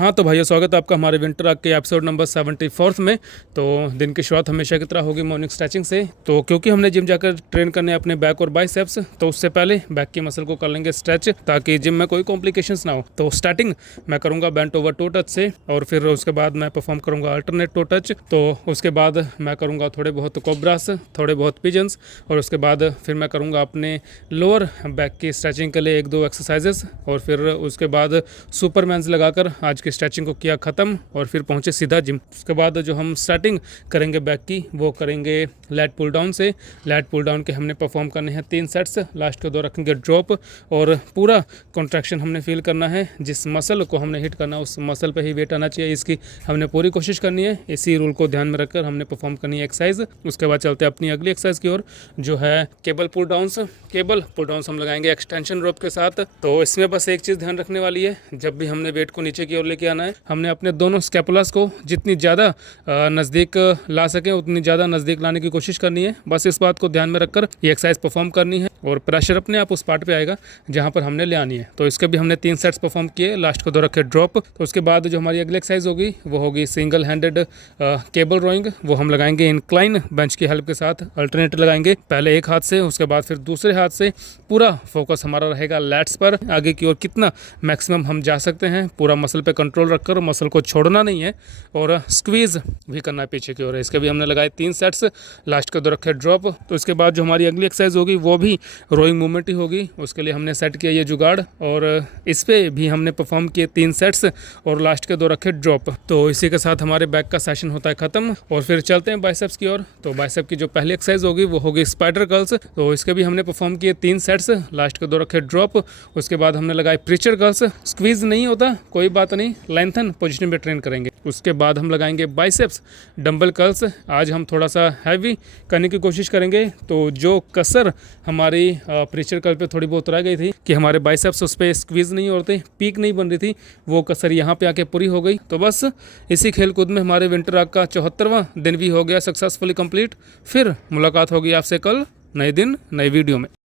हाँ तो भाइयों, स्वागत है आपका हमारे विंटर आग के एपिसोड नंबर 74 में। तो दिन की शुरुआत हमेशा की तरह होगी मॉर्निंग स्ट्रेचिंग से। तो क्योंकि हमने जिम जाकर ट्रेन करने अपने बैक और बाइसेप्स, तो उससे पहले बैक की मसल को कर लेंगे स्ट्रेच ताकि जिम में कोई कॉम्प्लिकेशंस ना हो। तो स्टार्टिंग मैं करूँगा बेंट ओवर टो टच से, और फिर उसके बाद मैं परफॉर्म करूँगा अल्टरनेट टो टच। तो उसके बाद मैं करूँगा थोड़े बहुत कोब्रास, थोड़े बहुत पिजन्स, और उसके बाद फिर मैं करूँगा अपने लोअर बैक की स्ट्रेचिंग के लिए एक दो एक्सरसाइजेस, और फिर उसके बाद सुपरमैन्स लगाकर आज की स्ट्रेचिंग को किया ख़त्म और फिर पहुंचे सीधा जिम। उसके बाद जो हम स्टार्टिंग करेंगे बैक की, वो करेंगे लैट पुल डाउन से। लैट पुल डाउन के हमने परफॉर्म करने हैं 3 सेट्स, लास्ट के 2 रखेंगे ड्रॉप, और पूरा कॉन्ट्रैक्शन हमने फील करना है। जिस मसल को हमने हिट करना है उस मसल पे ही वेट आना चाहिए, इसकी हमने पूरी कोशिश करनी है। इसी रूल को ध्यान में रखकर हमने परफॉर्म करनी है एक्सरसाइज। उसके बाद चलते हैं अपनी अगली एक्सरसाइज की ओर, जो है केबल पुल डाउन्स। केबल पुल डाउन्स हम लगाएंगे एक्सटेंशन रोप के साथ। तो इसमें बस एक चीज़ ध्यान रखने वाली है, जब भी हमने वेट को नीचे की ओर लेके आना है, हमने अपने दोनों स्कैपुलास को जितनी ज़्यादा नज़दीक ला सकें उतनी ज़्यादा नज़दीक लाने की कोशिश करनी है। बस इस बात को ध्यान में रखकर ये एक्सरसाइज परफॉर्म करनी है, और प्रेशर अपने आप उस पार्ट पे आएगा जहाँ पर हमने ले आनी है। तो इसके भी हमने 3 सेट्स परफॉर्म किए, लास्ट को 2 रखे ड्रॉप। तो उसके बाद जो हमारी अगली एक्सरसाइज होगी वो होगी सिंगल हैंडेड केबल रोइंग। वो हम लगाएंगे इंक्लाइन बेंच की हेल्प के साथ। अल्टरनेट लगाएंगे, पहले एक हाथ से, उसके बाद फिर दूसरे हाथ से। पूरा फोकस हमारा रहेगा लैट्स पर, आगे की ओर कितना मैक्सिमम हम जा सकते हैं, पूरा मसल पे कंट्रोल रखकर, मसल को छोड़ना नहीं है, और स्क्वीज भी करना है पीछे की ओर। इसके भी हमने लगाए 3 सेट्स, लास्ट के 2 रखे ड्रॉप। तो इसके बाद जो हमारी अगली एक्सरसाइज होगी वो भी रोइंग मूवमेंट ही होगी। उसके लिए हमने सेट किया ये जुगाड़, और इस पे भी हमने परफॉर्म किए 3 सेट्स, और लास्ट के 2 रखे ड्रॉप। तो इसी के साथ हमारे बैक का सेशन होता है खत्म, और फिर चलते हैं बाइसेप्स की ओर। तो बाइसेप की जो पहली एक्सरसाइज होगी वो होगी स्पाइडर कर्ल्स। तो इसके भी हमने परफॉर्म किए 3 सेट्स, लास्ट के 2 रखे ड्रॉप। उसके बाद हमने लगाए प्रीचर कर्ल्स। स्क्वीज नहीं होता, कोई बात नहीं, लेंथन पोजीशन में ट्रेन करेंगे। उसके बाद हम लगाएंगे बाइसेप्स डंबल कर्ल्स। आज हम थोड़ा सा हैवी करने की कोशिश करेंगे। तो जो कसर हमारी प्रेशर कर्ल पे थोड़ी बहुत रह गई थी कि हमारे बाइसेप्स उस पर स्क्वीज नहीं होते, पीक नहीं बन रही थी, वो कसर यहाँ पे आके पूरी हो गई। तो बस इसी खेल कूद में हमारे विंटर आग का 74वां दिन भी हो गया सक्सेसफुली कंप्लीट। फिर मुलाकात होगी आपसे कल नए दिन नए वीडियो में।